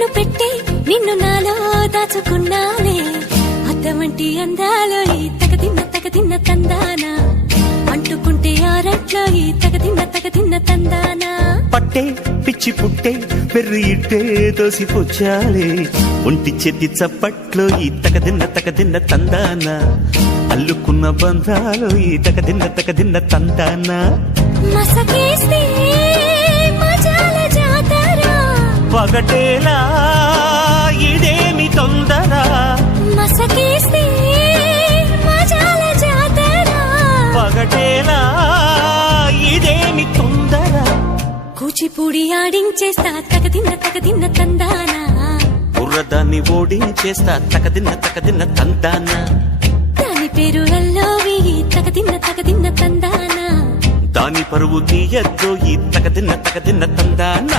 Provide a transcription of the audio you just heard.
కన్ను పెట్టే నిన్ను నాలో దాచుకున్నానే అద్దమంటి అందాలో ఈ తగదిన్న తందానా అంటుకుంటే ఆరట్లో ఈ తగదిన్న తందానా పట్టే పిచ్చి పుట్టే పెర్రి ఇట్టే దోసిపుచ్చాలే ఒంటి చెట్టి చప్పట్లో ఈ తగదిన్న తందానా అల్లుకున్న బంధాలు ఈ తగదిన్న తందానా మసకేస్తే మజాల జాతర పగటేలా ఇదేమి తొందర మసకేస్తే మజాల జాతర పగటేలా ఇదేమి తొందర కూచిపూడి ఆడించేస్తా తగదిన్న తందానా బుర్రదాన్ని ఓడించేస్తా తగదిన్న తందానా దాని పేరు అల్లోవి తగదిన్న తందానా దాని పరువు తీయద్దు ఈ తగదిన్న తందానా